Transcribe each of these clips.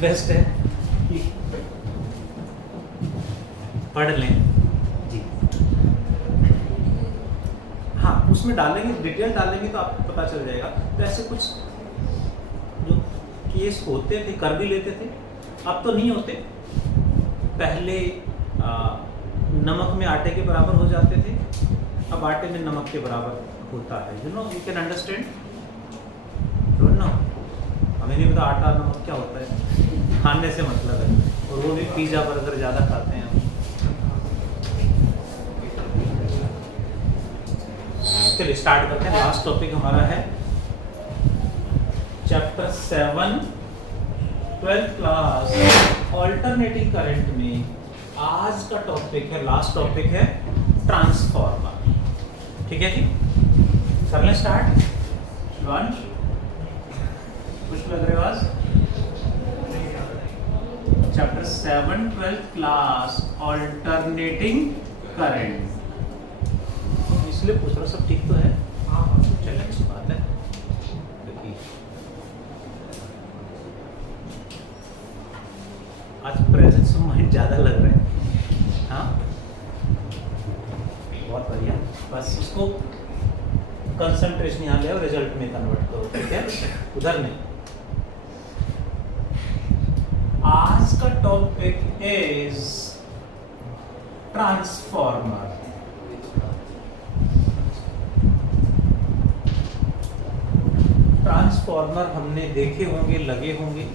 Best है कि पढ़ लें जी। हाँ, उसमें डालेंगे, डिटेल डालेंगे तो आपको पता चल जाएगा। तो ऐसे कुछ जो केस होते थे, कर भी लेते थे, अब तो नहीं होते। पहले नमक में आटे के बराबर हो जाते थे, अब आटे में नमक के बराबर होता है। You know, you can understand, don't know, हमें नहीं पता आटा नमक क्या होता है, खाने से मतलब है। और वो भी पिज़्ज़ा बर्गर ज़्यादा खाते हैं हम। चलिए स्टार्ट करते हैं। लास्ट टॉपिक हमारा है chapter 7 12th class alternating current में। आज का टॉपिक है, लास्ट टॉपिक है ट्रांसफॉर्मर। ठीक है जी, कर लें स्टार्ट। कुछ लग रहे हो आज? Chapter 7 12th class alternating current, इसलिए पूछ रहा, सब ठीक तो है? चलिए अच्छी बात है। देखिए आज प्रेजेंस ऑफ माइंड ज़्यादा लग रहा है। हाँ, बहुत बढ़िया। बस इसको कंसंट्रेशन यहाँ ले और रिजल्ट में कन्वर्ट करो, ठीक है? उधर नहीं। आज का टॉपिक इज ट्रांसफॉर्मर। ट्रांसफॉर्मर हमने देखे होंगे, लगे होंगे,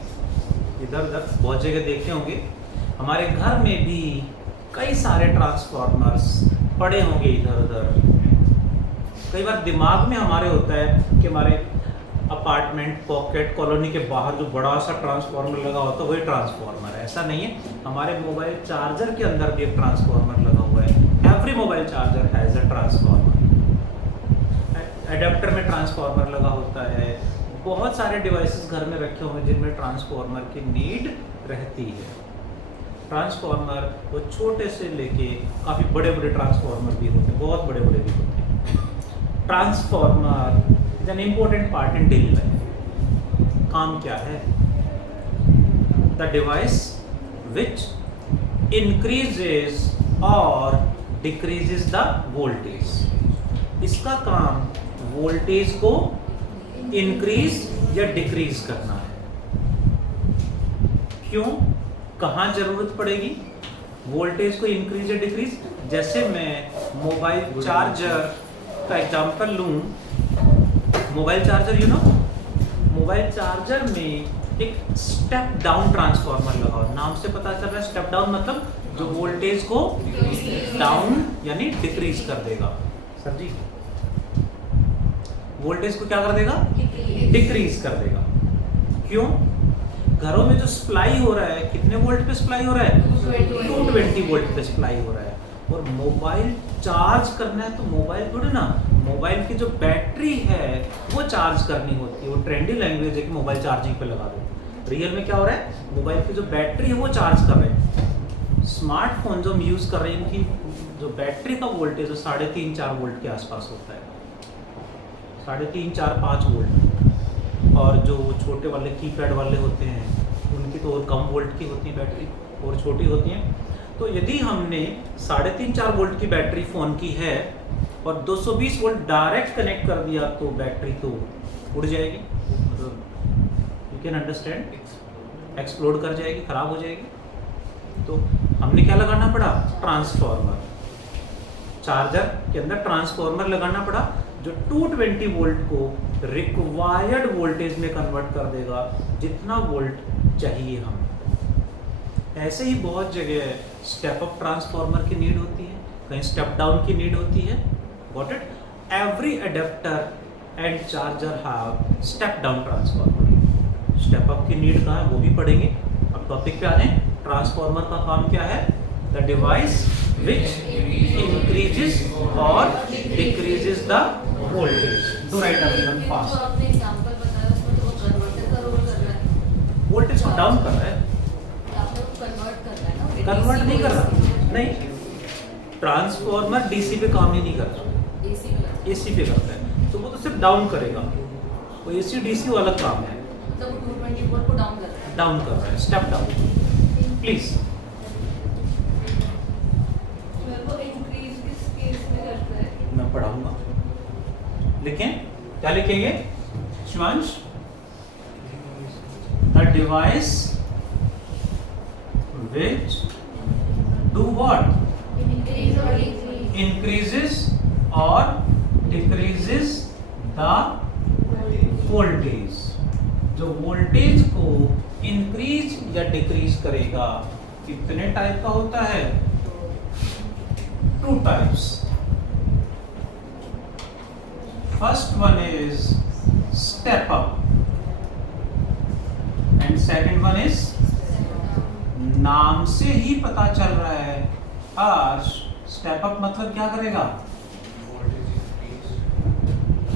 इधर उधर बहुत जगह देखे होंगे। हमारे घर में भी कई सारे ट्रांसफॉर्मर्स पड़े होंगे इधर उधर। कई बार दिमाग में हमारे होता है कि हमारे अपार्टमेंट, पॉकेट, कॉलोनी के बाहर जो बड़ा सा ट्रांसफॉर्मर लगा होता है वही ट्रांसफॉर्मर है। ऐसा नहीं है, हमारे मोबाइल चार्जर के अंदर भी एक ट्रांसफॉर्मर लगा हुआ है। Every mobile charger has a transformer. Adapter में ट्रांसफॉर्मर लगा होता है। बहुत सारे डिवाइसेस घर में रखे हुए हैं जिनमें ट्रांसफॉर्मर की नीड रहती है। ट्रांसफॉर्मर वो छोटे से लेके काफ़ी बड़े बड़े ट्रांसफॉर्मर भी होते हैं, बहुत बड़े बड़े भी होते हैं। Transformer is an important part in daily life. काम क्या है? द डिवाइस विच इंक्रीजेज और डिक्रीजेज द वोल्टेज। इसका काम वोल्टेज को इंक्रीज या डिक्रीज करना है। क्यों, कहाँ जरूरत पड़ेगी वोल्टेज को इंक्रीज या डिक्रीज? जैसे मैं मोबाइल चार्जर का एग्जांपल लूं। Mobile charger, you know, mobile charger में एक स्टेप डाउन ट्रांसफॉर्मर लगा हुआ। नाम से पता चल रहा है स्टेप डाउन मतलब जो वोल्टेज को डाउन यानी डिक्रीज कर देगा। सर जी, वोल्टेज को क्या कर देगा? डिक्रीज कर देगा। क्यों? घरों में जो सप्लाई हो रहा है कितने वोल्ट पे सप्लाई हो रहा है? 220 वोल्ट पे सप्लाई हो रहा है। और मोबाइल चार्ज करना है तो मोबाइल थोड़ी ना, मोबाइल की जो बैटरी है वो चार्ज करनी होती है। वो ट्रेंडी लैंग्वेज है कि मोबाइल चार्जिंग पे लगा दो। रियल में क्या हो रहा है? मोबाइल की जो बैटरी है वो चार्ज कर रहे हैं। स्मार्टफोन जो हम यूज कर रहे हैं इनकी जो बैटरी का वोल्टेज है 3.5-4 वोल्ट के आसपास होता है। 3.5-4-5 वोल्ट। और जो छोटे वाले कीपैड वाले होते हैं उनकी तो और कम वोल्ट की होती है बैटरी, और छोटी होती हैं। तो यदि हमने 3.5-4 वोल्ट की बैटरी फ़ोन की है और 220 वोल्ट डायरेक्ट कनेक्ट कर दिया तो बैटरी तो उड़ जाएगी, यू कैन अंडरस्टैंड, एक्सप्लोड कर जाएगी, ख़राब हो जाएगी। तो हमने क्या लगाना पड़ा? ट्रांसफॉर्मर। चार्जर के अंदर ट्रांसफॉर्मर लगाना पड़ा जो 220 वोल्ट को रिक्वायर्ड वोल्टेज में कन्वर्ट कर देगा, जितना वोल्ट चाहिए हमें। ऐसे ही बहुत जगह स्टेप अप ट्रांसफॉर्मर की नीड होती है, कहीं स्टेप डाउन की नीड होती है। Got it? Every adapter and charger have step down transformer. Step up की नीड कहाँ है वो भी पढ़ेंगे। अब टॉपिक पे आ जाए। ट्रांसफॉर्मर का काम क्या है? द डिवाइस विच इंक्रीजेस और decreases the voltage. Do right everyone fast. आपने एग्जांपल बताया उसमें तो वो कन्वर्टर का रोल कर रहा है। वोल्टेज को डाउन कर रहा है, आपने वो कन्वर्ट कर रहा है ना? कन्वर्ट नहीं कर रहा। नहीं, ट्रांसफॉर्मर डीसी पे काम ही नहीं कर रहा, एसी पे करता है। एसी पे करता है। तो वो तो सिर्फ डाउन करेगा, वो एसी डीसी वाला काम है। मतलब वो 220 वोल्ट को डाउन कर रहा है। डाउन कर रहा है, स्टेप डाउन। प्लीज वो इंक्रीज किस केस में करता है? मैं पढ़ाऊंगा, लेकिन क्या लिखेंगे Shivansh? The device which do what? Increase और decrease. increases or decreases the voltage। जो वोल्टेज को इंक्रीज या डिक्रीज करेगा। कितने टाइप का होता है? 2 types. First one is step up and second one is, नाम से ही पता चल रहा है आज स्टेप अप मतलब क्या करेगा?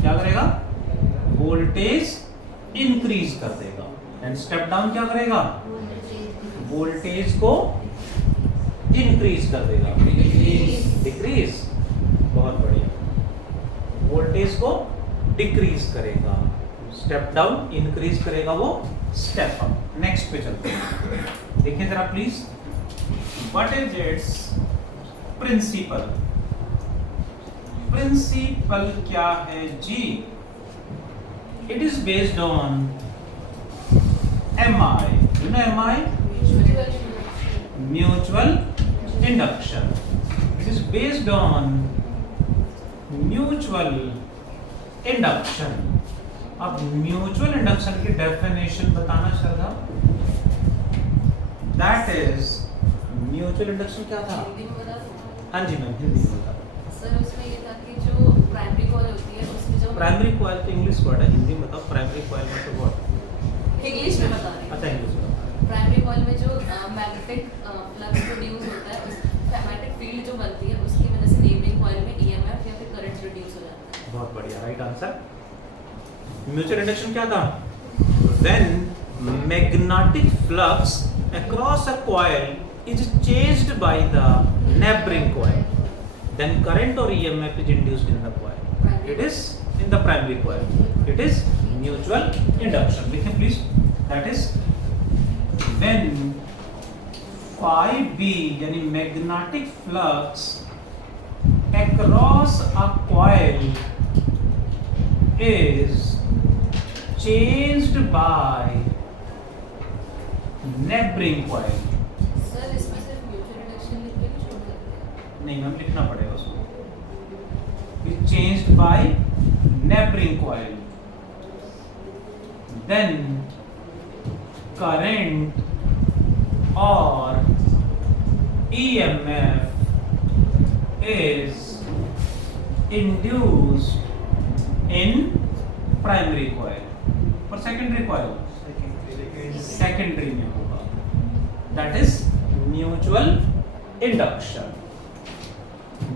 क्या करेगा? वोल्टेज इंक्रीज कर देगा। एंड स्टेप डाउन क्या करेगा? वोल्टेज को इंक्रीज कर देगा, डिक्रीज। बहुत बढ़िया। वोल्टेज को डिक्रीज करेगा, स्टेप डाउन इंक्रीज करेगा वो स्टेप अप। नेक्स्ट पे चलते हैं, देखिए जरा please. What is its principle? Principle क्या है जी? It is based on MI, you know MI? Mutual induction. It is based on mutual induction. अब म्यूचुअल इंडक्शन की डेफिनेशन बताना श्रद्धा। दैट इज, म्यूचुअल इंडक्शन क्या था? हिंदी में बता सकते हो? हाँ जी मैम, हिंदी में बता। सर उसमें ये था कि जो प्राइमरी कॉइल होती है उसमें जो प्राइमरी कॉइल तो इंग्लिश वर्ड है, हिंदी में बताओ। प्राइमरी कॉइल में तो व्हाट? इंग्लिश में बता रही हूँ। अच्छा इंग्लिश में। प्राइमरी कॉइल में जो मैग्नेटिक फ्लक्स प्रोड्यूस होता है, उस मैग्नेटिक फील्ड जो बनती है उसकी वजह से नेबरिंग कॉइल में EMF या फिर करंट रिड्यूस हो जाता है। बहुत बढ़िया, राइट आंसर। म्यूचुअल इंडक्शन क्या था? When magnetic flux across a coil is changed by the neighboring coil, then current or EMF is induced in the coil. It is in the primary coil. It is mutual induction. लिखें please. That is when phi B यानी magnetic flux across a coil is changed by neighboring coil। Sir इसमें सिर्फ mutual induction लिख के छोड़ सकते हैं। नहीं मैम, लिखना पड़ेगा उसको। is changed by neighboring coil, then current or EMF is induced in primary coil और secondary coil secondary में होगा। That is mutual induction।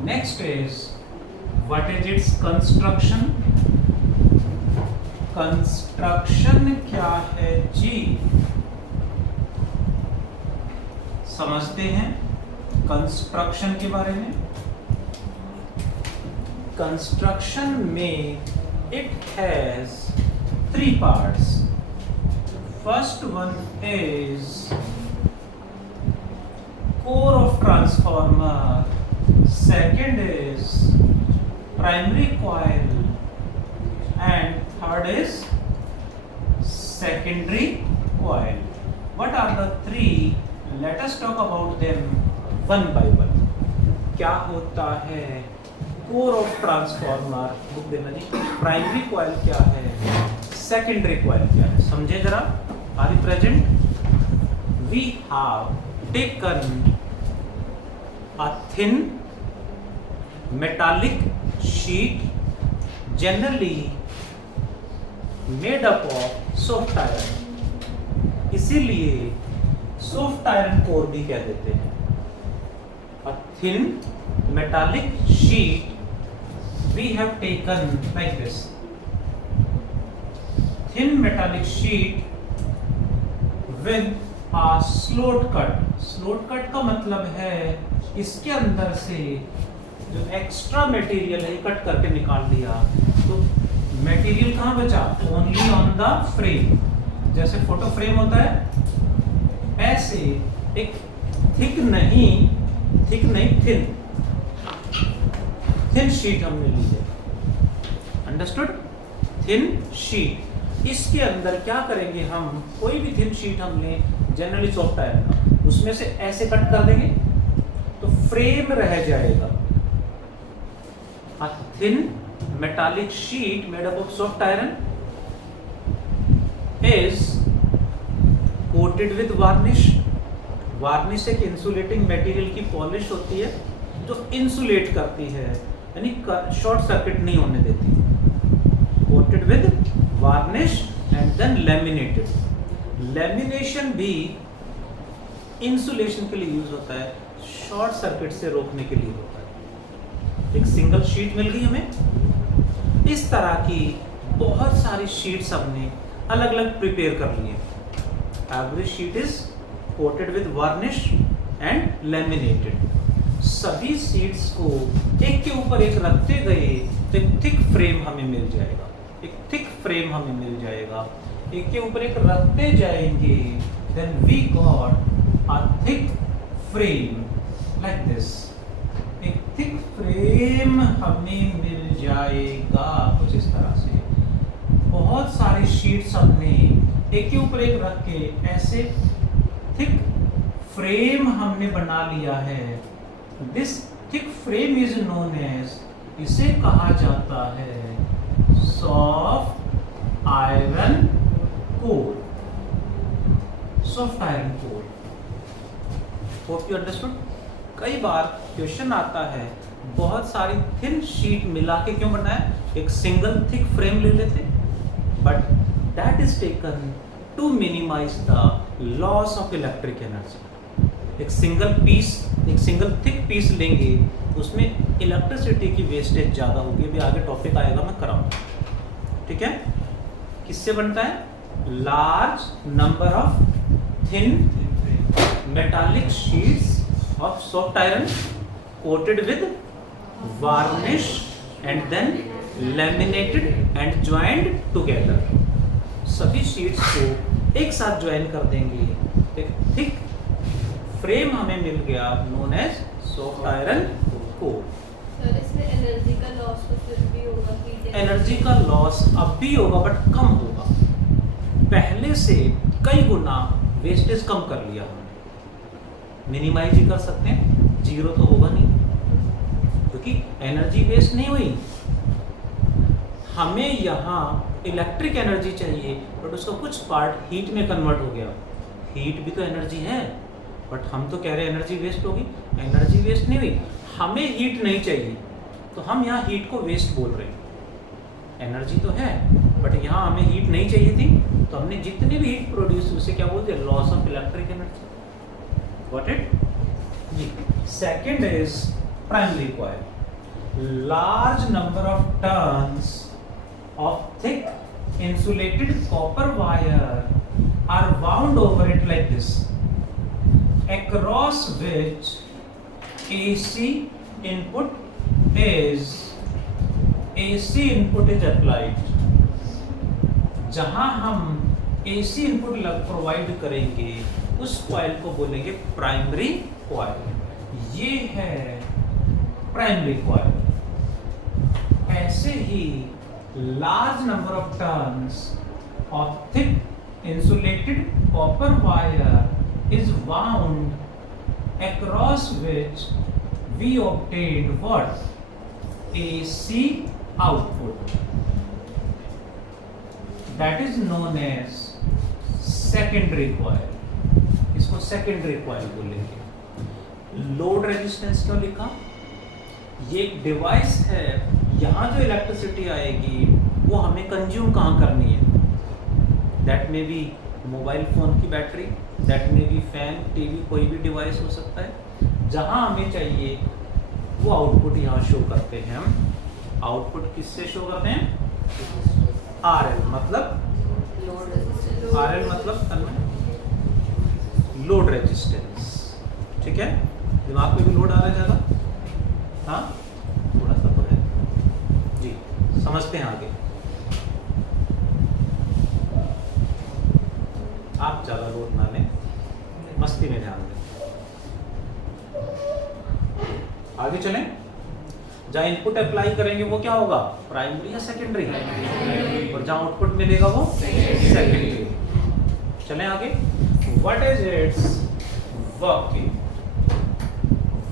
Next is, what is its construction? Construction क्या है जी? समझते हैं कंस्ट्रक्शन के बारे में। कंस्ट्रक्शन में it has 3 parts. First one is core of transformer, second is primary coil, and third is secondary coil. What are the 3? Let us talk about them one by one. क्या होता है core of transformer? Book देना जी। Primary coil क्या है? Secondary coil क्या है? समझे जरा। Are you present? We have taken a thin metallic sheet generally made up of soft iron, इसीलिए soft iron core भी कह देते हैं। a thin metallic sheet we have taken like this, thin metallic sheet with a slot cut। slot cut का मतलब है इसके अंदर से जो एक्स्ट्रा मटेरियल है कट करके निकाल दिया, तो मटेरियल कहाँ बचा? Only on the frame. जैसे फोटो फ्रेम होता है ऐसे एक थिक नहीं थिन शीट हमने ली है, अंडरस्टूड? Thin sheet. इसके अंदर क्या करेंगे हम, कोई भी थिन शीट हम लें, जनरली सॉफ्ट आयरन का, उसमें से ऐसे कट कर देंगे तो फ्रेम रह जाएगा। A thin metallic sheet made up of soft iron is coated with varnish. Varnish एक इंसुलेटिंग मटेरियल की पॉलिश होती है जो इंसुलेट करती है, यानी शॉर्ट सर्किट नहीं होने देती। Coated with varnish and then laminated. Lamination भी इंसुलेशन के लिए यूज होता है, शॉर्ट सर्किट से रोकने के लिए होता है। एक सिंगल शीट मिल गई हमें। इस तरह की बहुत सारी शीट्स हमने अलग अलग प्रिपेयर कर ली है। Every sheet is coated with varnish and laminated. सभी शीट्स को एक के ऊपर एक रखते गए तो एक थिक फ्रेम हमें मिल जाएगा, एक थिक फ्रेम हमें मिल जाएगा। एक के ऊपर एक रखते जाएंगे, then we got a thick frame like this. एक थिक फ्रेम हमें मिल जाएगा कुछ इस तरह से। बहुत सारी शीट्स हमने एक के ऊपर एक रख के ऐसे थिक फ्रेम हमने बना लिया है। This thick frame is known as, इसे कहा जाता है soft iron core. Soft iron core. Hope you understood. कई बार क्वेश्चन आता है बहुत सारी थिन शीट मिला के क्यों बनाया, एक सिंगल थिक फ्रेम ले लेते, but that is taken to minimise the loss of electric energy. एक सिंगल थिक पीस लेंगे, उसमें इलेक्ट्रिसिटी की वेस्टेज ज़्यादा होगी। अभी आगे टॉपिक आएगा, मैं कराऊंगा, ठीक है। किससे बनता है? Large number of thin metallic sheets of soft iron coated with varnish and then laminated and joined together। सभी शीट्स को एक साथ ज्वाइन कर देंगे, एक थिक फ्रेम हमें मिल गया known as soft iron core. Sir इसमें एनर्जी का लॉस तो फिर भी होगा कि एनर्जी का लॉस अब भी होगा बट कम होगा। पहले से कई गुना वेस्टेज कम कर लिया हमने। मिनिमाइज ही कर सकते हैं, जीरो तो होगा नहीं, क्योंकि एनर्जी वेस्ट नहीं हुई। हमें यहाँ इलेक्ट्रिक एनर्जी चाहिए बट उसका कुछ पार्ट हीट में कन्वर्ट हो गया। हीट भी तो एनर्जी है, बट हम तो कह रहे हैं एनर्जी वेस्ट होगी। एनर्जी वेस्ट नहीं हुई, हमें हीट नहीं चाहिए तो हम यहाँ हीट को वेस्ट बोल रहे हैं। एनर्जी तो है बट यहाँ हमें हीट नहीं चाहिए थी, तो हमने जितनी भी हीट प्रोड्यूस उसे क्या बोलते हैं, loss of electric energy. Got it? Second is primary coil. Large number of turns of thick insulated copper wire are wound over it like this, across which AC input is applied। जहां हम AC input provide करेंगे उस coil को बोलेंगे primary coil. ये है primary coil. ऐसे ही large number of turns of thick insulated copper wire is wound across which we obtained what? AC output। That is known as secondary coil। इसको secondary coil बोलेंगे। Load resistance क्यों लिखा? ये एक डिवाइस है, यहाँ जो इलेक्ट्रिसिटी आएगी वो हमें कंज्यूम कहाँ करनी है। दैट में बी मोबाइल फ़ोन की बैटरी, दैट में बी फैन, टीवी, कोई भी डिवाइस हो सकता है। जहाँ हमें चाहिए वो आउटपुट यहाँ शो करते हैं हम। आउटपुट किससे शो करते हैं? RL मतलब RL मतलब लोड रेजिस्टेंस। ठीक है, दिमाग पे भी लोड आ रहा है ज़्यादा? हाँ, थोड़ा सा तो है जी। समझते हैं आगे। आप ज़्यादा लोड ना लें, मस्ती में ध्यान दें। आगे चलें। जहाँ इनपुट अप्लाई करेंगे वो क्या होगा, प्राइमरी या सेकेंडरी, और जहाँ आउटपुट मिलेगा वो सेकेंडरी। चलें आगे। What is it's working?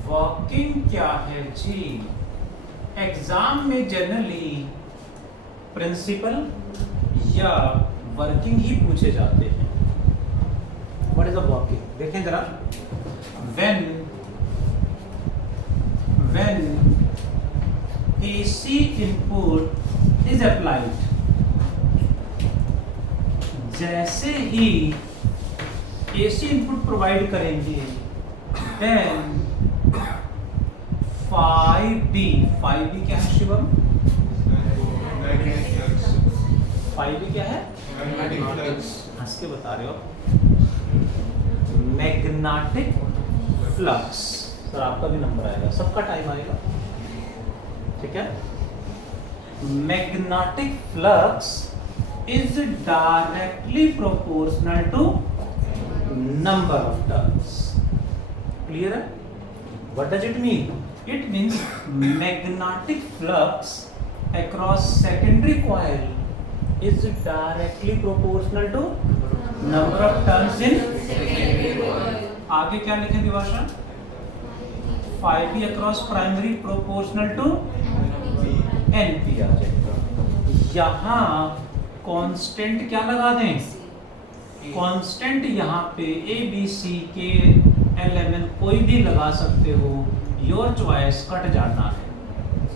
Working क्या है जी? एग्जाम में जनरली प्रिंसिपल या वर्किंग ही पूछे जाते हैं। What is a working? देखें जरा। when AC input is applied, जैसे ही AC इनपुट प्रोवाइड करेंगे, then 5B क्या है शिवम? 5B क्या है? हंस के बता रहे हो। Magnetic flux. सर आपका भी नंबर आएगा, सबका टाइम आएगा, ठीक है। Magnetic flux is directly proportional to number of turns. Clear है? What does it mean? It means magnetic flux across secondary coil is directly proportional to number of turns in. आगे क्या लिखें Divasha? 5B across primary proportional to NP आ जाएगा। यहाँ constant क्या लगा दें? कांस्टेंट यहाँ पे ABC के LMN कोई भी लगा सकते हो, योर चॉइस, कट जाना है।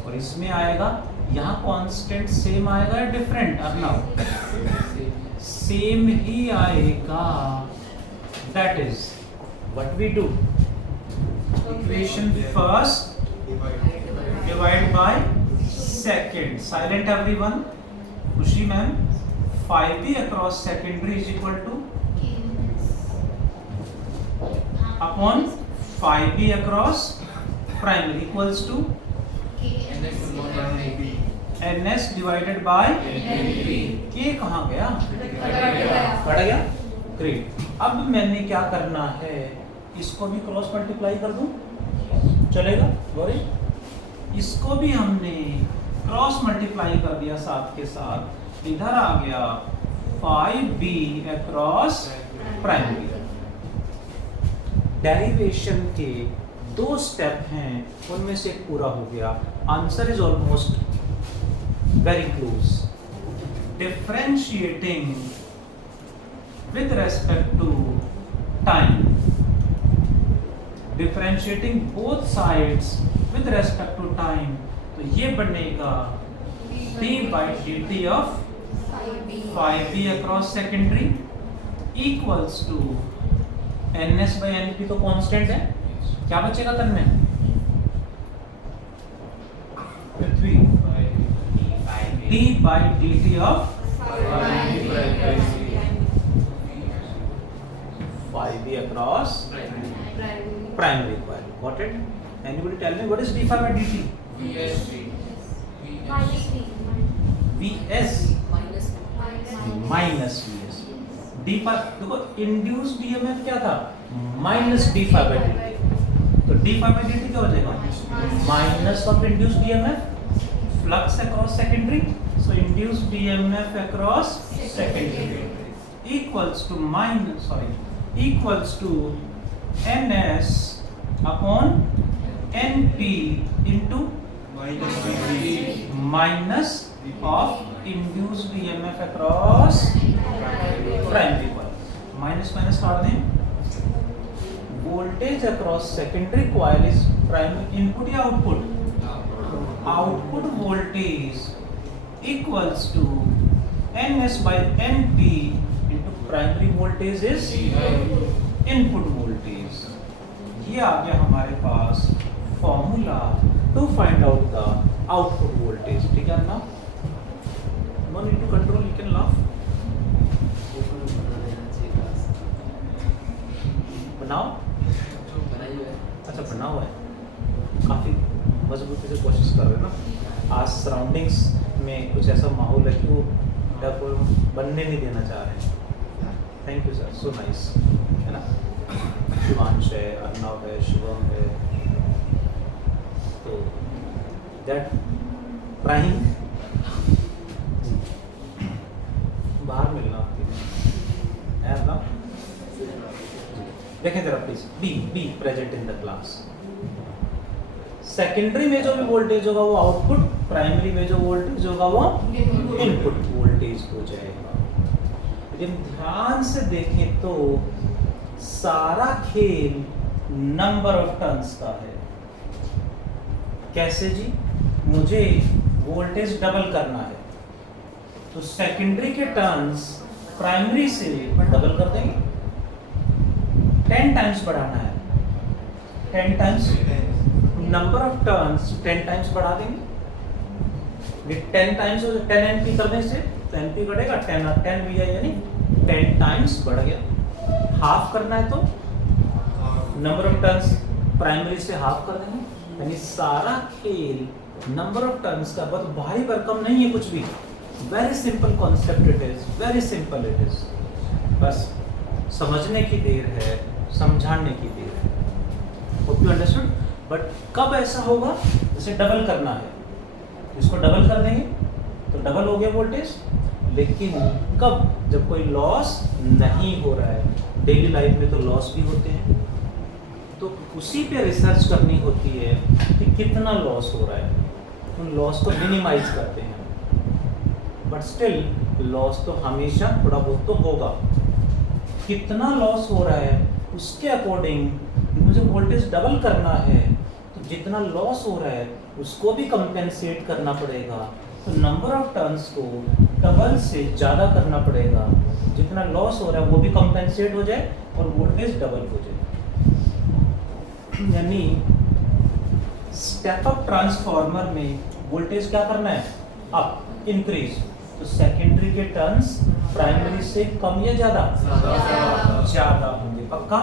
और इसमें आएगा, यहाँ कांस्टेंट सेम आएगा या डिफरेंट? अर्नव सेम ही आएगा। That is what we do. Equation first divide by second. Silent everyone. Khushi ma'am. 5B across secondary is equal to upon 5B across primary equals to NS divided by K। कहाँ गया? Cut गया। Great. अब मैंने क्या करना है, इसको भी क्रॉस मल्टीप्लाई कर दूं, चलेगा? गौरी, इसको भी हमने क्रॉस मल्टीप्लाई कर दिया साथ के साथ। इधर आ गया 5B अक्रॉस प्राइमरी। डेरिवेशन के 2 स्टेप हैं, उनमें से एक पूरा हो गया। Answer is almost very close. Differentiating with respect to time, differentiating both sides with respect to time, तो ये बनेगा d/dt of 5B across secondary equals to NS/NP। तो कांस्टेंट है, क्या बचेगा Tanmay? Prithvi d/dt of 5B across primary coil. Got it? Anybody tell me what is d/dt? VS minus VS। देखो induced EMF क्या था? Minus d/dt। तो d/dt क्या हो जाएगा? Minus of induced EMF, flux across secondary, so induced EMF across secondary equals to equals to NS upon NP into minus of induced EMF across primary coil। Minus minus काट दें। Voltage across secondary coil is primary input या output? Output voltage equals to NS/NP into primary voltage is input voltage. ये आ गया हमारे पास formula to find out the output voltage. ठीक है ना? No need to control, you can laugh. बनाओ। अच्छा बना हुआ है, काफी मजबूती से कोशिश कर रहे हो ना। आज सराउंडिंग्स में कुछ ऐसा माहौल है कि वो बनने नहीं देना चाह रहे हैं। Thank you sir, so nice, है ना। शिवांश है, अर्णव है, शिवम है, तो दैट प्राइम बाहर मिलना है ना। देखें जरा please, be present in the class. Secondary में जो भी वोल्टेज होगा वो आउटपुट, प्राइमरी में जो वोल्टेज होगा वो इनपुट वोल्टेज हो जाएगा। लेकिन ध्यान से देखें तो सारा खेल नंबर ऑफ टर्न्स का है। कैसे जी? मुझे वोल्टेज डबल करना है तो सेकेंडरी के टर्न्स प्राइमरी से डबल कर देंगे, 10 टाइम्स बढ़ाना है, 10 times number of turns 10 times बढ़ा देंगे। ये 10 टाइम्स 10 एनपी करने से तो एनपी बढ़ेगा, 10 भी है यानी 10 टाइम्स बढ़ गया। हाफ करना है तो नंबर ऑफ टर्न्स प्राइमरी से हाफ कर देंगे, यानी सारा खेल नंबर ऑफ टर्न्स का। बहुत भारी भरकम नहीं है कुछ भी, very simple concept it is, very simple it is. बस समझने की देर है, समझाने की देर है। Hope you understood. बट कब ऐसा होगा? जैसे डबल करना है, इसको डबल कर देंगे तो डबल हो गया वोल्टेज। लेकिन कब? जब कोई लॉस नहीं हो रहा है। डेली लाइफ में तो लॉस भी होते हैं, तो उसी पे रिसर्च करनी होती है कि कितना लॉस हो रहा है। उन लॉस को मिनिमाइज करते हैं, बट स्टिल लॉस तो हमेशा थोड़ा बहुत तो होगा। कितना लॉस हो रहा है उसके अकॉर्डिंग मुझे वोल्टेज डबल करना है, तो जितना लॉस हो रहा है उसको भी कंपेंसेट करना पड़ेगा। तो नंबर ऑफ टर्न्स को डबल से ज़्यादा करना पड़ेगा, जितना लॉस हो रहा है वो भी कंपेंसेट हो जाए और वोल्टेज डबल हो जाए। यानी स्टेप अप ट्रांसफार्मर में वोल्टेज क्या करना है? Up, increase. तो सेकेंडरी के टर्न्स प्राइमरी से कम या ज़्यादा? ज़्यादा होंगे, पक्का।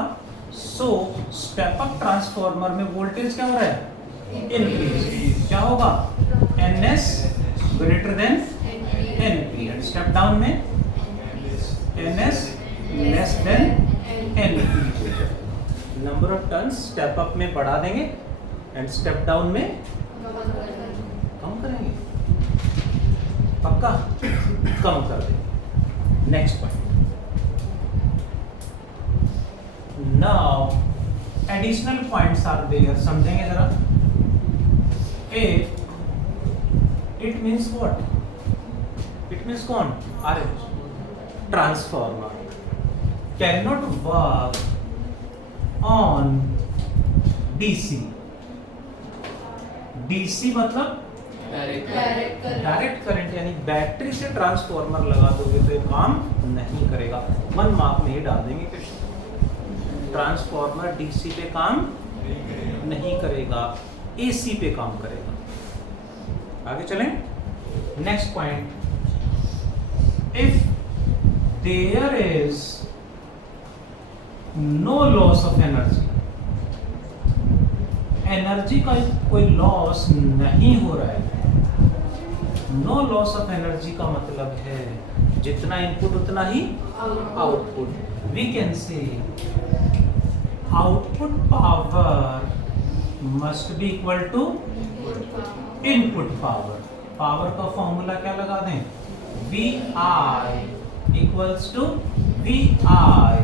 सो स्टेप अप ट्रांसफार्मर में वोल्टेज क्या हो रहा है? इंक्रीज। क्या होगा? NS greater than NP। And step down में NS less than NP। Number of turns step up में बढ़ा देंगे एंड स्टेप डाउन में कम करेंगे, पक्का कम कर देंगे। Next point. Now additional points are there, समझेंगे जरा। It means what? It means कौन? RH transformer can not work on DC। DC मतलब डायरेक्ट करंट, यानी बैटरी से ट्रांसफार्मर लगा दोगे तो ये काम नहीं करेगा। 1 मार्क में ही डाल देंगे क्वेश्चन। ट्रांसफार्मर DC पे काम नहीं करेगा, AC पे काम करेगा। आगे चलें। Next point, if there is no loss of energy, energy का कोई लॉस नहीं हो रहा है। नो लॉस ऑफ एनर्जी का मतलब है जितना इनपुट उतना ही output. We can say output power must be equal to input power. Power का फॉर्मूला क्या लगा दें? VI इक्वल्स टू VI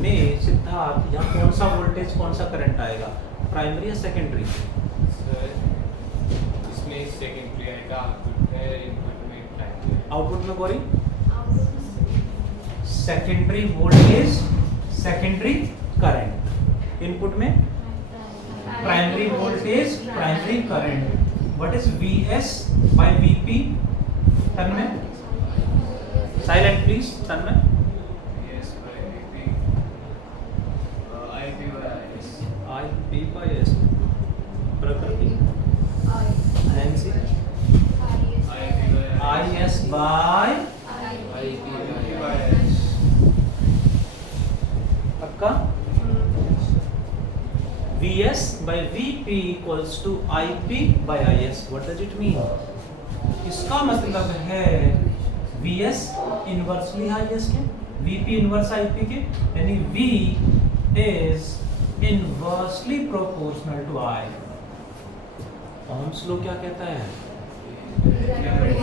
में सिद्धार्थ यहाँ कौन सा वोल्टेज कौन सा करंट आएगा? प्राइमरी या सेकेंडरी? इसमें सेकेंडरी आएगा, इनपुट में प्राइमरी। आउटपुट में Gauri secondary voltage, secondary current. Input में primary voltage, primary current. What is VS by VP? Turn में साइलेंट प्लीज, टर्न में VS by VP, IP by IS, IP by S। प्रकृति NC IP by IS by IP by IS। पक्का? VS by VP equals to IP by IS. What does it mean? इसका मतलब है VS inversely IS के VP inverse IP के, यानी V is inversely proportional to I। Ohm's law क्या कहता है?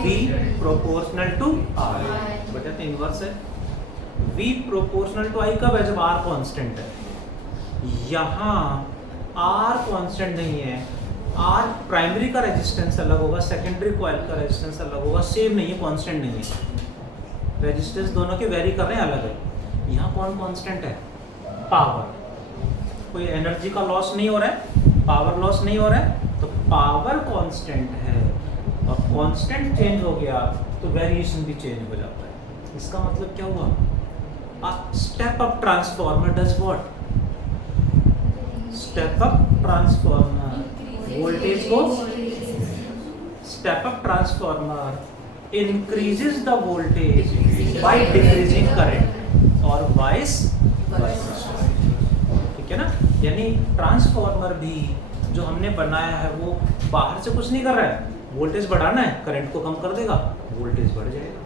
V proportional to I, बटा तो इनवर्स है। V proportional to I कब है? जब R कांस्टेंट है। यहाँ R कांस्टेंट नहीं है, R प्राइमरी का रेजिस्टेंस अलग होगा, सेकेंडरी कॉइल का रेजिस्टेंस अलग होगा, सेम नहीं है, कांस्टेंट नहीं है। रेजिस्टेंस दोनों के वेरी कर रहे हैं, अलग है। यहाँ कौन कांस्टेंट है? पावर। कोई एनर्जी का लॉस नहीं हो रहा है, पावर लॉस नहीं हो रहा है, तो पावर कांस्टेंट है। और कांस्टेंट चेंज हो गया तो वेरिएशन भी चेंज हो जाता है। इसका मतलब क्या हुआ? A step up transformer does what? Step up transformer voltage को step up transformer increases the voltage by decreasing current और vice versa। ठीक है ना? यानी ट्रांसफॉर्मर भी जो हमने बनाया है वो बाहर से कुछ नहीं कर रहा है, वोल्टेज बढ़ाना है, करंट को कम कर देगा, वोल्टेज बढ़ जाएगा।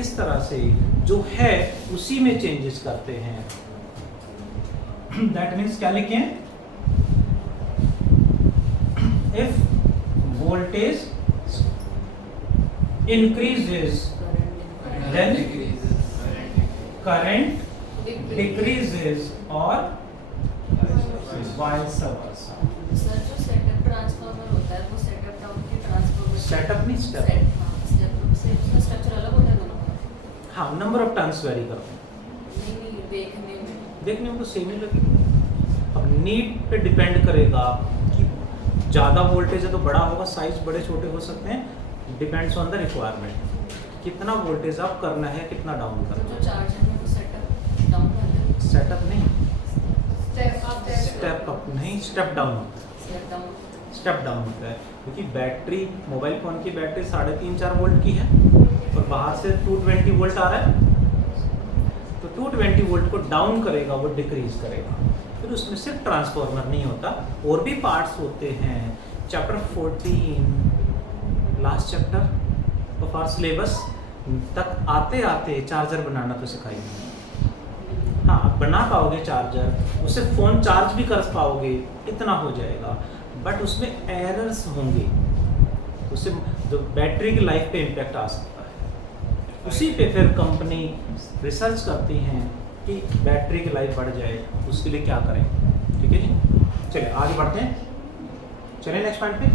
इस तरह से जो है उसी में चेंजेस करते हैं। दैट मीन्स क्या लिखें? If voltage increases then current decreases और वाइस वर्सा। सर जो सेटअप ट्रांसफार्मर होता है वो सेटअप डाउन के ट्रांसफार्मर सेटअप नहीं स्टेप। उसका स्ट्रक्चर अलग होता है दोनों का? हाँ, नंबर ऑफ टर्न्स वेरी करते हैं। नहीं, देखने में तो सेम ही लगेगा। अब नीड पे डिपेंड करेगा कि ज़्यादा वोल्टेज है तो बड़ा होगा, साइज बड़े छोटे हो सकते हैं, डिपेंड्स ऑन द रिक्वायरमेंट। कितना वोल्टेज अप करना है, कितना डाउन करना जो चार्जर में वो सेटअप डाउन करते हैं, है। सेटअप नहीं, स्टेप स्टेप अप नहीं, स्टेप डाउन होता है। स्टेप डाउन स्टेप डाउन होता है क्योंकि बैटरी, मोबाइल फ़ोन की बैटरी 3.5-4 वोल्ट की है और बाहर से 220 वोल्ट आ रहा है, तो 220 वोल्ट को डाउन करेगा, वो डिक्रीज करेगा। फिर उसमें सिर्फ ट्रांसफार्मर नहीं होता, और भी पार्ट्स होते हैं। Chapter 14 last chapter of our syllabus तक आते आते चार्जर बनाना तो सिखाएंगे। हाँ, आप बना पाओगे चार्जर, उससे फ़ोन चार्ज भी कर पाओगे, इतना हो जाएगा, बट उसमें एरर्स होंगे, उससे जो बैटरी की लाइफ पे इम्पेक्ट आ सकता है। उसी पे फिर कंपनी रिसर्च करती हैं कि बैटरी की लाइफ बढ़ जाए, उसके लिए क्या करें। ठीक है जी, चलिए आगे बढ़ते हैं। चलिए नेक्स्ट पॉइंट पे।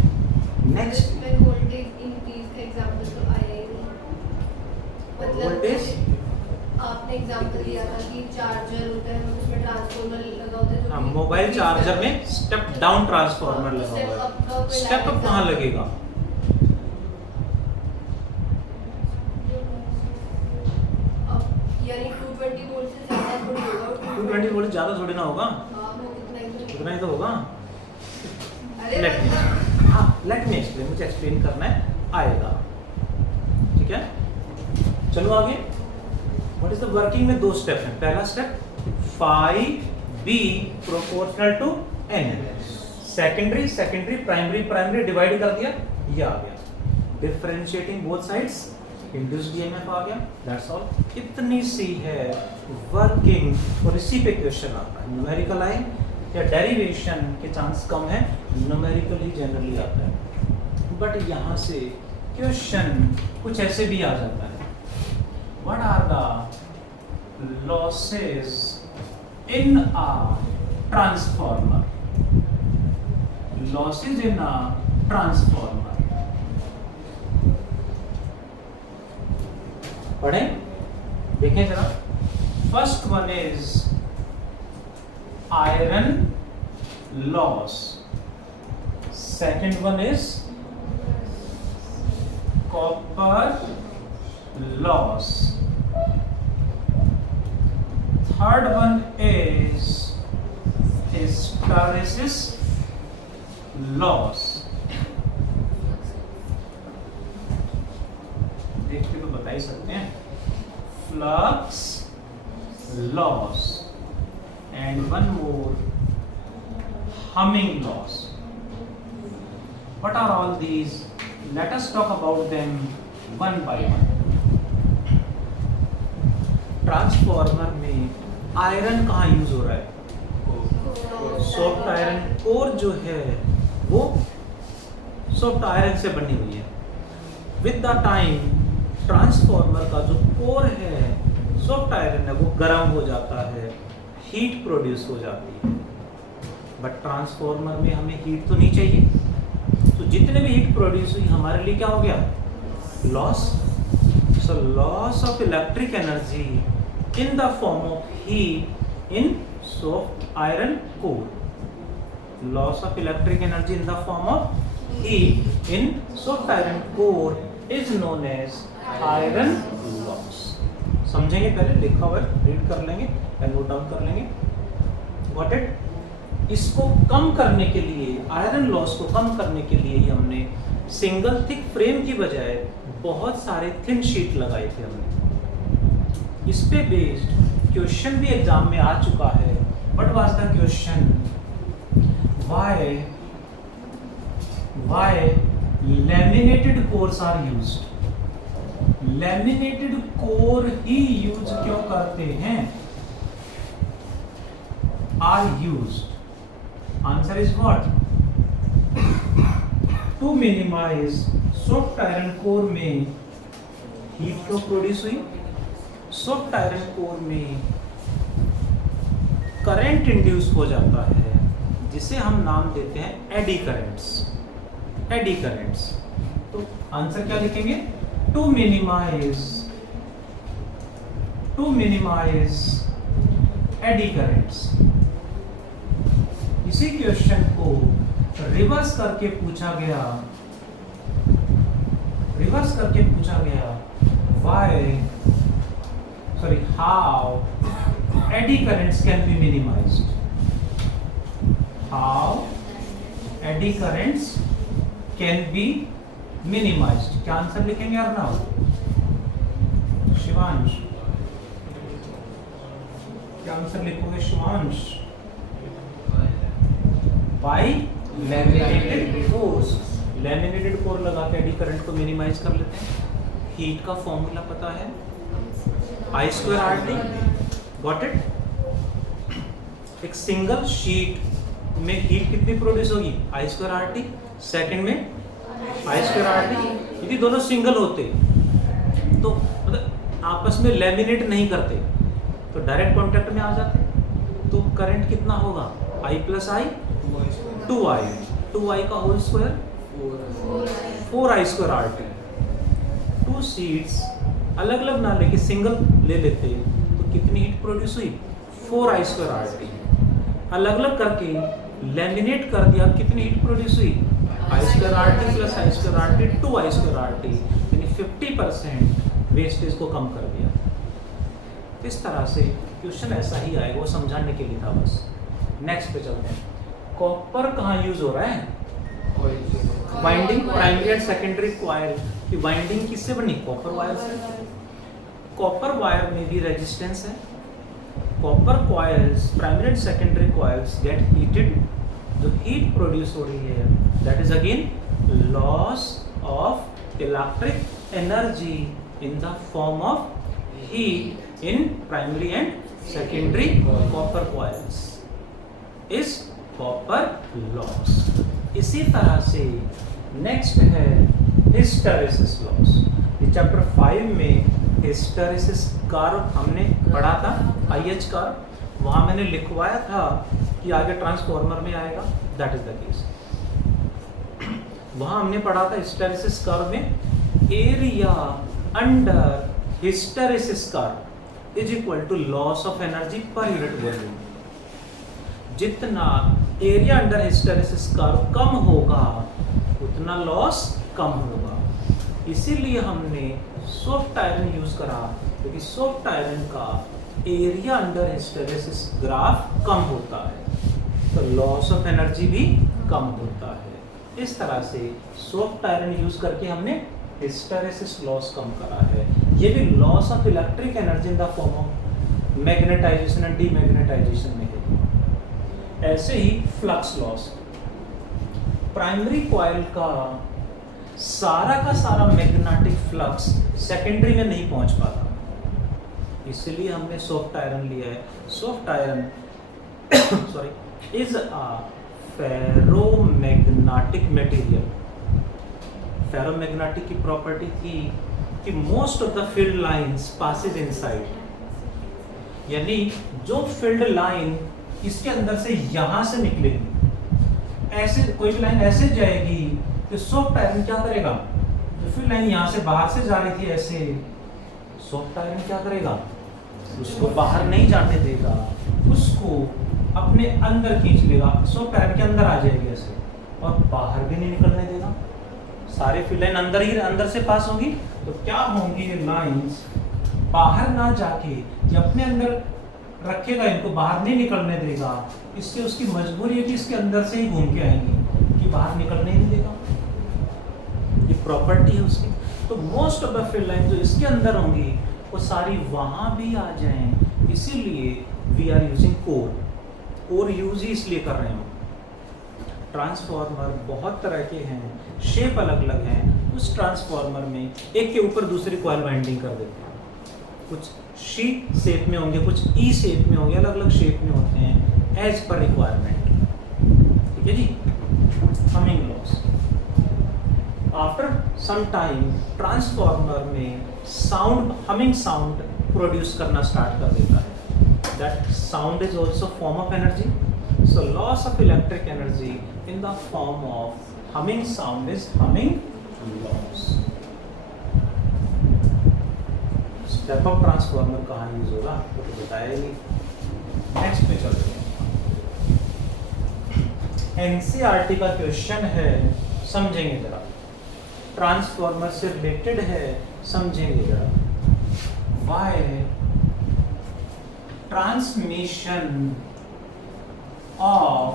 नेक्स्ट वोल्टेज इंक्रीज का एग्जांपल तो आया ही नहीं। मतलब वोल्टेज आपने एग्जांपल दिया था कि चार्जर होता है, उसमें ट्रांसफार्मर लगा होता है। हाँ, मोबाइल चार्जर में स्टेप डाउन ट्रांसफार्मर लगा हुआ है। स्टेप अप कहाँ लगेगा? यानी 220 वोल्ट से ज़्यादा थोड़ी होगा। 220 वोल्ट ज़्यादा थोड़ी ना होगा, हाँ, वो उतना ही तो होगा। अरे लेट मी एक्सप्लेन, मुझे एक्सप्लेन करना है, आएगा। ठीक है, चलो आगे। व्हाट इज द वर्किंग में 2 स्टेप हैं। पहला step phi be proportional to N, secondary primary divide कर दिया, ये आ गया। Differentiating both sides, induced EMF आ गया, दैट्स ऑल। इतनी सी है वर्किंग, और इसी पे क्वेश्चन आता है। न्यूमेरिकल आए या डेरिवेशन के चांस कम है, न्यूमेरिकल ही जनरली आता है, बट यहाँ से क्वेश्चन कुछ ऐसे भी आ जाता है। What are the losses in a transformer? Losses in a transformer. पढ़ें, देखें जरा। First one is iron loss. Second one is copper loss. Third one is hysteresis loss. देख के तो बता ही सकते हैं। Flux loss and one more, humming loss. What are all these? Let us talk about them one by one. Transformer में iron कहाँ use हो रहा है? सॉफ्ट आयरन कोर जो है वो सॉफ्ट आयरन से बनी हुई है। विद द टाइम ट्रांसफॉर्मर का जो कोर है सॉफ्ट आयरन है वो गर्म हो जाता है, हीट प्रोड्यूस हो जाती है। बट ट्रांसफॉर्मर में हमें हीट तो नहीं चाहिए, तो जितने भी हीट प्रोड्यूस हुई हमारे लिए क्या हो गया? Loss. So loss of electric energy in the form of heat in soft iron core. Loss of electric energy in the form of heat in soft iron core is known as iron loss. समझेंगे? पहले लिखा हुआ read कर लेंगे या note down कर लेंगे। Got it? इसको कम करने के लिए, आयरन लॉस को कम करने के लिए ही हमने सिंगल थिक फ्रेम की बजाय बहुत सारे थिन शीट लगाए थे हमने। इस पे बेस्ड क्वेश्चन भी एग्जाम में आ चुका है। What was the question? Why laminated cores are used? Laminated core ही यूज क्यों करते हैं? Are used. Answer is what? To minimize soft iron core में हीट फ्लो प्रोड्यूस हुई, सॉफ्ट आयरन कोर में करंट इंड्यूस हो जाता है जिसे हम नाम देते हैं एडी करंट्स। Eddy currents. तो आंसर क्या लिखेंगे? To minimize eddy currents. इसी क्वेश्चन को रिवर्स करके पूछा गया, how eddy currents can be minimised. How eddy currents can be minimised. क्या आंसर लिखेंगे अर्नव? शिवांश क्या आंसर लिखोगे? Shivansh by laminated course. Laminated core लगा के एडी करंट को मिनिमाइज कर लेते हैं। हीट का फॉर्मूला पता है, I²RT। Got it? एक सिंगल शीट में हीट कितनी प्रोड्यूस होगी? I²RT। सेकंड में I²RT। यदि दोनों सिंगल होते तो मतलब आपस में लैमिनेट नहीं करते तो डायरेक्ट कॉन्टैक्ट में आ जाते, तो करंट कितना होगा? I + I 2I का whole square 4I²RT। To sheets अलग अलग ना लेके सिंगल ले लेते तो कितनी हीट प्रोड्यूस हुई? 4I²RT। अलग अलग करके लैमिनेट कर दिया, कितनी हीट प्रोड्यूस हुई? I²RT + I²RT 2I²RT, यानी 50% वेस्टेज को कम कर दिया। इस तरह से क्वेश्चन ऐसा ही आएगा, वो समझाने के लिए था बस। नेक्स्ट पे चलते हैं। कॉपर कहाँ यूज हो रहा है? Winding primary and secondary coil की वाइंडिंग किससे बनी? कॉपर वायर से। कॉपर वायर में भी रेजिस्टेंस है। Copper coils, primary and secondary coils gate heated. जो हीट प्रोड्यूस हो रही है that is again loss of electric energy in the form of heat in primary and secondary copper coils is copper loss. इसी तरह से next है hysteresis loss. ये chapter 5 में हिस्टैरिसीस कर्व हमने पढ़ा था, IH कर्व। वहाँ मैंने लिखवाया था कि आगे ट्रांसफॉर्मर में आएगा, दैट इज द केस। वहाँ हमने पढ़ा था हिस्टैरिसीस कर्व में area under hysteresis curve is equal to loss of energy per unit volume. जितना एरिया अंडर हिस्टैरिसीस कर्व कम होगा उतना लॉस कम होगा। इसीलिए हमने सॉफ्ट आयरन यूज करा, क्योंकि सॉफ्ट आयरन का एरिया अंडर हिस्टैरिसीस ग्राफ कम होता है तो लॉस ऑफ एनर्जी भी कम होता है। इस तरह से सॉफ्ट आयरन यूज करके हमने हिस्टैरिसीस लॉस कम करा है। ये भी loss of electric energy in the form of magnetization and demagnetization में है। ऐसे ही फ्लक्स लॉस, प्राइमरी कॉइल का सारा मैग्नेटिक फ्लक्स सेकेंडरी में नहीं पहुंच पाता। इसलिए हमने सॉफ्ट आयरन लिया है। Soft iron sorry is a ferromagnetic material. Ferromagnetic की प्रॉपर्टी थी कि most of the field lines passes inside, यानी जो फील्ड लाइन इसके अंदर से यहां से निकलेगी, ऐसे कोई भी लाइन ऐसे जाएगी तो सॉफ्ट आयरन क्या करेगा, जो फील्ड लाइन यहां से बाहर से जा रही थी ऐसे, सॉफ्ट आयरन क्या करेगा, उसको बाहर नहीं जाने देगा, उसको अपने अंदर खींच लेगा, सॉफ्ट आयरन के अंदर आ जाएगी ऐसे और बाहर भी नहीं निकलने देगा। सारे फील्ड लाइन अंदर से पास होंगी, तो क्या होंगी ये लाइंस बाहर ना जाके ये अपने अंदर रखेगा, इनको बाहर नहीं निकलने देगा। इससे उसकी मजबूरी है कि इसके अंदर से ही घूम के आएंगी कि बाहर निकलने नहीं देगा। ये प्रॉपर्टी है उसकी। तो most of the field line जो इसके अंदर होंगी वो सारी वहां भी आ जाएं, इसीलिए we are using core. Core use ही इसलिए कर रहे हैं। ट्रांसफार्मर बहुत तरह के हैं, शेप अलग अलग हैं। उस ट्रांसफार्मर में एक के ऊपर दूसरी कॉइल वाइंडिंग कर देते हैं। कुछ शी शेप में होंगे, कुछ ई शेप में होंगे, अलग अलग शेप में होते हैं एज पर रिक्वायरमेंट। ठीक है जी। Humming loss after some time transformer में साउंड, हमिंग साउंड प्रोड्यूस करना स्टार्ट कर देता है। That sound is also form of energy. So loss of electric energy in the form of humming sound is humming loss. Step up transformer कहाँ use होगा तो बताया ही नहीं। नेक्स्ट पे चलते हैं। NCERT का क्वेश्चन है, समझेंगे जरा। ट्रांसफार्मर से रिलेटेड है, समझेंगे जरा। Why transmission of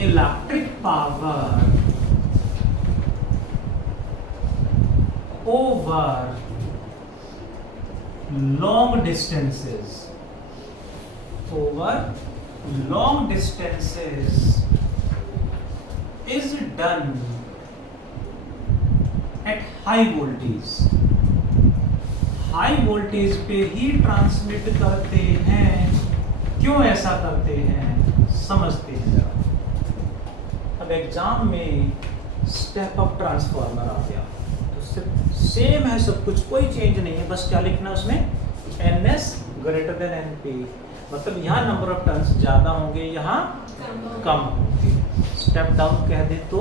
electric power over long distances is done at high voltage। High voltage पे ही ट्रांसमिट करते हैं। क्यों ऐसा करते हैं समझते हैं जरा। अब एग्जाम में स्टेप अप ट्रांसफार्मर आ गया तो सिर्फ सेम है सब कुछ, कोई चेंज नहीं है, बस क्या लिखना उसमें NS ग्रेटर देन NP, मतलब यहाँ नंबर ऑफ टर्न्स ज्यादा होंगे, यहाँ कम होंगे। स्टेप डाउन कह दे तो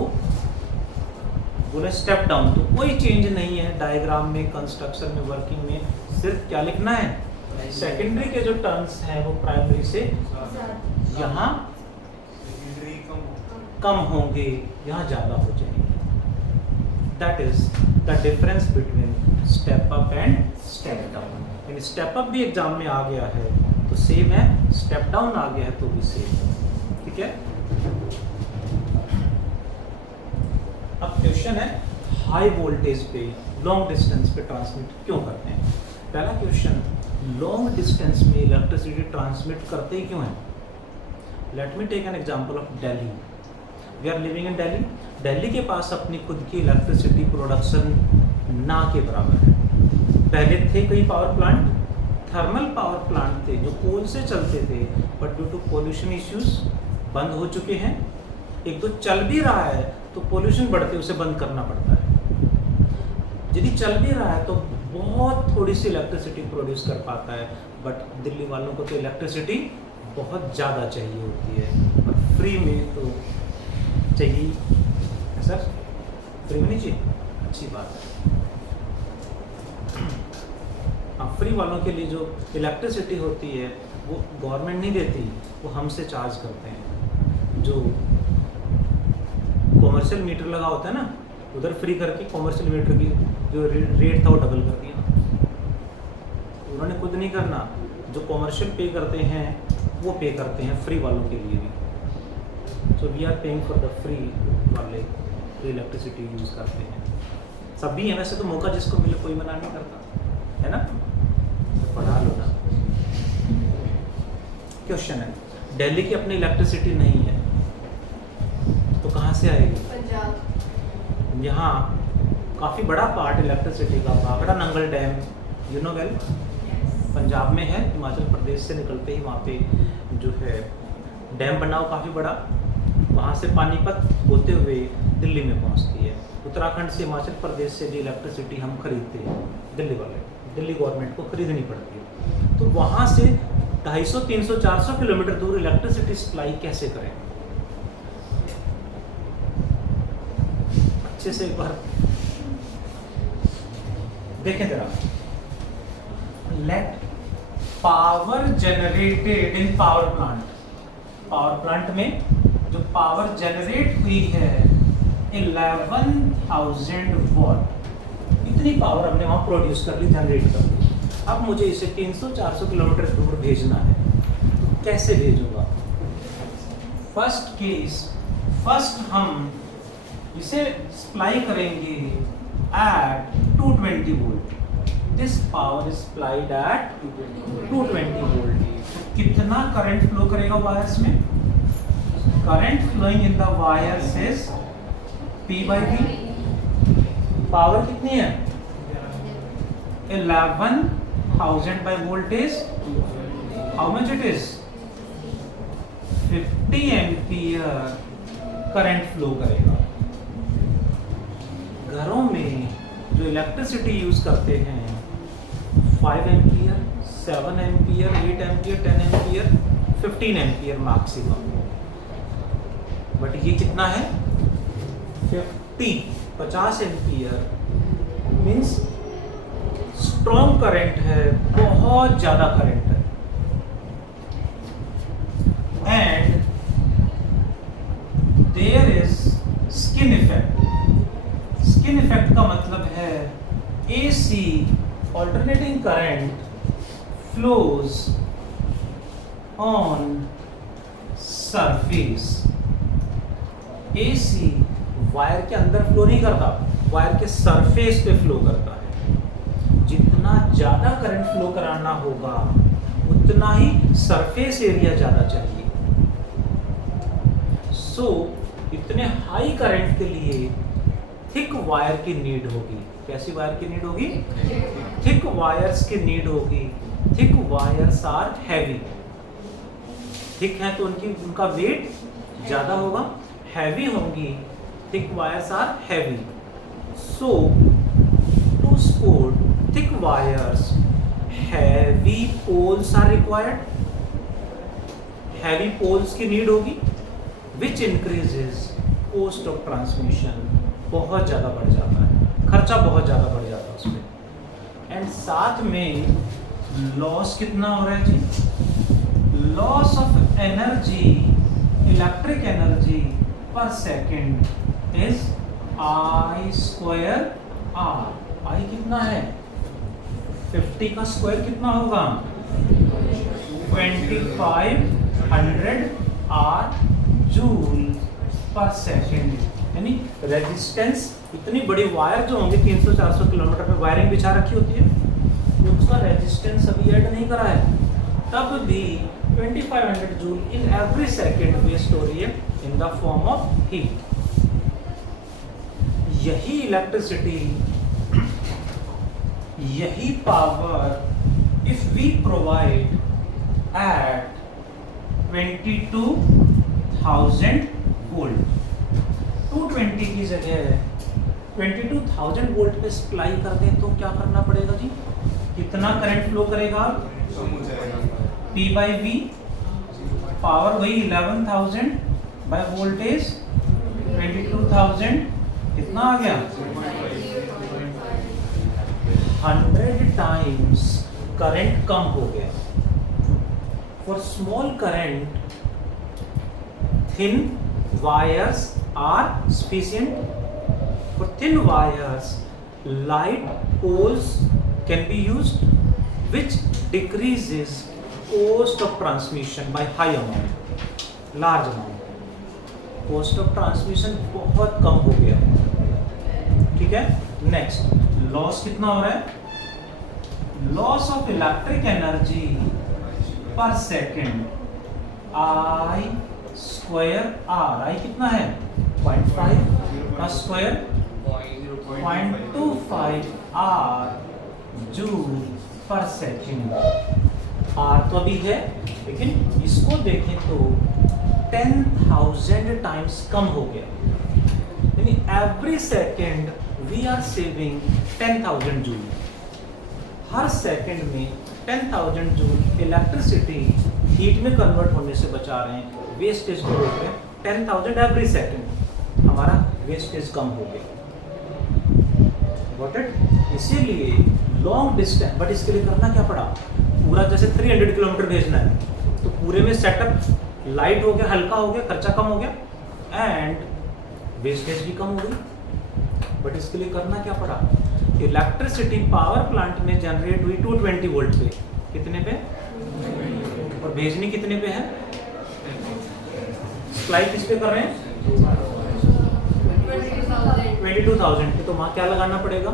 बोले स्टेप डाउन, तो कोई चेंज नहीं है डायग्राम में, कंस्ट्रक्शन में, वर्किंग में। सिर्फ क्या लिखना है, सेकेंडरी के जो टर्न्स हैं वो प्राइमरी से यहाँ कम होंगे, यहाँ ज्यादा हो जाएंगे। That is the difference between step up and step down. यानी स्टेप अप भी एग्जाम में आ गया है तो सेम है, स्टेप डाउन आ गया है तो भी सेम है। ठीक है। अब क्वेश्चन है हाई वोल्टेज पे लॉन्ग डिस्टेंस पे ट्रांसमिट क्यों करते हैं। पहला क्वेश्चन, लॉन्ग डिस्टेंस में इलेक्ट्रिसिटी ट्रांसमिट करते ही क्यों है। Let me take an example of Delhi. We are living in Delhi. Delhi के पास अपनी खुद की इलेक्ट्रिसिटी प्रोडक्शन ना के बराबर है। पहले थे कई power plant, thermal power plant थे जो कोल से चलते थे, but due to pollution issues बंद हो चुके हैं। एक तो चल भी रहा है तो पोल्यूशन बढ़ते उसे बंद करना पड़ता है। यदि चल भी रहा है तो बहुत थोड़ी सी इलेक्ट्रिसिटी प्रोड्यूस कर पाता है, बट दिल्ली वालों को तो इलेक्ट्रिसिटी बहुत ज़्यादा चाहिए होती है और फ्री में तो चाहिए। सर फ्री में नहीं चाहिए, अच्छी बात है। हाँ, फ्री वालों के लिए जो इलेक्ट्रिसिटी होती है वो गवर्नमेंट नहीं देती, वो हमसे चार्ज करते हैं। जो कॉमर्शियल मीटर लगा होता है ना, उधर फ्री करके कॉमर्शियल मीटर की जो रेट था वो डबल कर दिया। उन्होंने खुद नहीं करना, जो कॉमर्शियल पे करते हैं वो पे करते हैं फ्री वालों के लिए भी। So we are paying for the free वाले जो इलेक्ट्रिसिटी यूज़ करते हैं। सभी हैं वैसे तो, मौका जिसको मिले कोई मना नहीं करता है ना, तो पढ़ा लो ना। क्वेश्चन है, दिल्ली की अपनी इलेक्ट्रिसिटी नहीं है तो कहाँ से आएगी। पंजाब। यहाँ काफ़ी बड़ा पार्ट इलेक्ट्रिसिटी का Bhakra Nangal damn you know well, Punjab में है, हिमाचल प्रदेश से निकलते ही वहाँ पे जो है डैम बना हो काफ़ी बड़ा, वहाँ से पानीपत होते हुए दिल्ली में पहुँचती है। उत्तराखंड से हिमाचल प्रदेश से भी इलेक्ट्रिसिटी हम खरीदते हैं, दिल्ली वाले, दिल्ली गवर्नमेंट को खरीदनी पड़ती है। तो वहाँ से 250, 300, 400 किलोमीटर दूर इलेक्ट्रिसिटी सप्लाई कैसे करें? अच्छे से एक बार देखें जरा। Let power generated in power plant, power plant में जो पावर जनरेट हुई है 11,000 वॉट, इतनी पावर हमने वहां प्रोड्यूस कर ली, जनरेट कर ली। अब मुझे इसे 300-400 किलोमीटर दूर भेजना है, तो कैसे भेजूंगा? फर्स्ट केस, फर्स्ट हम इसे सप्लाई करेंगे at 220 volt. This power is supplied at 220 volt. कितना करंट फ्लो करेगा वायर्स में? Current flowing in the wires is P/V। Power कितनी है? 11,000 by voltage. How much it is? 50 ampere current flow करेगा। घरों में जो इलेक्ट्रिसिटी यूज करते हैं 5 ampere, 7 ampere, 8 ampere, 10 ampere, 15 ampere maximum. But ये कितना है? 50 एम्पियर मीन्स स्ट्रॉन्ग करंट है, बहुत ज्यादा करंट है। And there is skin effect. Skin effect का मतलब है AC alternating current flows on surface। AC wire के अंदर फ्लो नहीं करता, वायर के सरफेस पे फ्लो करता है। जितना ज्यादा करंट फ्लो कराना होगा उतना ही सरफेस एरिया ज्यादा चाहिए। सो इतने हाई करंट के लिए थिक वायर की नीड होगी। कैसी वायर की नीड होगी? थिक वायर्स की नीड होगी। Thick wires are heavy. Thick है तो उनका वेट ज्यादा होगा, हैवी होंगी। Thick wires are heavy. So to support thick wires heavy poles are required. Heavy poles की नीड होगी, which increases cost of transmission. बहुत ज़्यादा बढ़ जाता है, खर्चा बहुत ज़्यादा बढ़ जाता है उसमें। एंड साथ में लॉस कितना हो रहा है जी? Loss of energy, electric energy per second is I² R। I कितना है? 50 का स्क्वायर कितना होगा? 2500 R जूल पर सेकेंड। यानी रेजिस्टेंस, इतनी बड़ी वायर जो होंगी 300-400 किलोमीटर पे वायरिंग बिछा रखी होती है, उसका रेजिस्टेंस अभी ऐड नहीं करा है, तब भी 2500 joule in every second waste हो रही है in the form of heat. यही इलेक्ट्रिसिटी, यही power if we provide at 22,000 volt, 220 की जगह 22,000 वोल्ट पे सप्लाई कर दें तो क्या करना पड़ेगा जी? कितना करंट फ्लो करेगा? P/V, पावर वही 11,000 बाय वोल्टेज 22,000, कितना आ गया? 100 टाइम्स करंट कम हो गया। For small current thin wires are sufficient. For thin wires, light poles can be used, which decreases cost of transmission by high amount, large amount. Cost of transmission बहुत कम हो गया। ठीक है, next loss कितना हो रहा है? Loss of electric energy per second I² R। I कितना है? 0.5 का square 0.25 R joule per second. R तो अभी है, लेकिन इसको देखें तो 10,000 टाइम्स कम हो गया, यानी every second we are saving 10,000 joule. हर सेकेंड में 10,000 जूल इलेक्ट्रिसिटी हीट में कन्वर्ट होने से बचा रहे हैं, वेस्टेज को रोक रहे हैं। 10,000 एवरी सेकेंड हमारा वेस्टेज कम हो गया। Got it? इसीलिए लॉन्ग डिस्टेंस, बट इसके लिए करना क्या पड़ा, पूरा जैसे 300 किलोमीटर भेजना है तो पूरे में सेटअप लाइट हो गया, हल्का हो गया, खर्चा कम हो गया एंड वेस्टेज भी कम हो गई। बट इसके लिए करना क्या पड़ा, इलेक्ट्रिसिटी पावर प्लांट में जनरेट हुई 220 वोल्ट पे, कितने पे, और भेजनी कितने पे है, सप्लाई किस पे कर रहे हैं, 22,000 पे। तो वहाँ क्या लगाना पड़ेगा,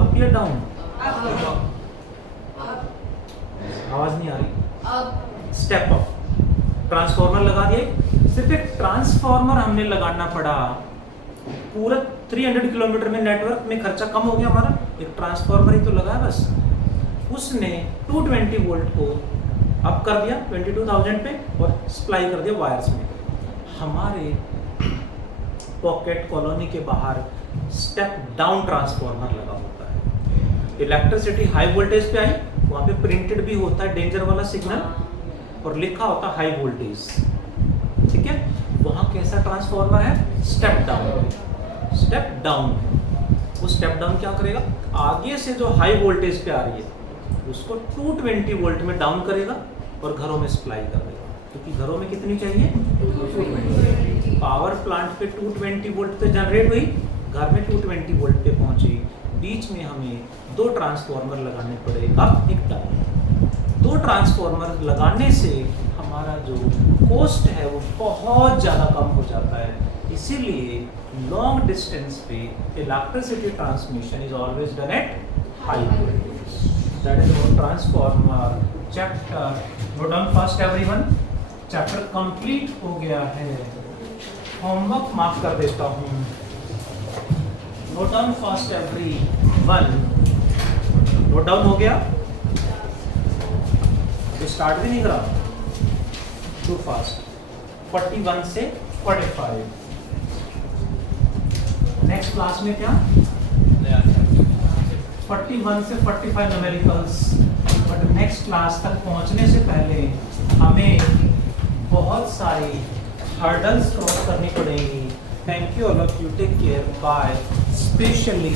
अप या डाउन, आवाज नहीं आ रही, स्टेप अप। ट्रांसफार्मर लगा दिए, सिर्फ एक ट्रांसफार्मर हमने लगाना पड़ा। पूरा 300 किलोमीटर में नेटवर्क में खर्चा कम हो गया हमारा, एक ट्रांसफार्मर ही तो लगा है बस। उसने 220 वोल्ट को अप कर दिया 22,000 पे और सप्लाई कर दिया वायर्स में। हमारे पॉकेट कॉलोनी के बाहर स्टेप डाउन ट्रांसफार्मर लगा होता है। इलेक्ट्रिसिटी हाई वोल्टेज पे आई, वहाँ पे प्रिंटेड भी होता है डेंजर वाला सिग्नल और लिखा होता है हाई वोल्टेज, ठीक है। वहाँ कैसा ट्रांसफार्मर है, स्टेप डाउन, स्टेप डाउन। वो स्टेप डाउन क्या करेगा, आगे से जो हाई वोल्टेज पे आ रही है उसको 220 वोल्ट में डाउन करेगा और घरों में सप्लाई कर देगा, क्योंकि घरों में कितनी चाहिए, 220। पावर प्लांट पे 220 वोल्ट पे जनरेट हुई, घर में 220 वोल्ट पे पहुंची। बीच में हमें 2 ट्रांसफार्मर लगाने पड़े, अब एक डाउन। 2 ट्रांसफार्मर लगाने से हमारा जो कॉस्ट है वो बहुत ज़्यादा कम हो जाता है। इसीलिए लॉन्ग डिस्टेंस पे electricity transmission is always done at high voltage. That is our transformer chapter. Note down fast everyone, chapter complete हो गया है। होमवर्क माफ कर देता हूँ। Note down fast everyone, note down हो गया, तो स्टार्ट भी नहीं करा, टू फास्ट। 41 से 45। नेक्स्ट क्लास में क्या, 41 से 45 न्यूमेरिकल्स। बट नेक्स्ट क्लास तक पहुंचने से पहले हमें बहुत सारी हर्डल्स क्रॉस करनी पड़ेंगी। Thank you all of you, take care, bye. Specially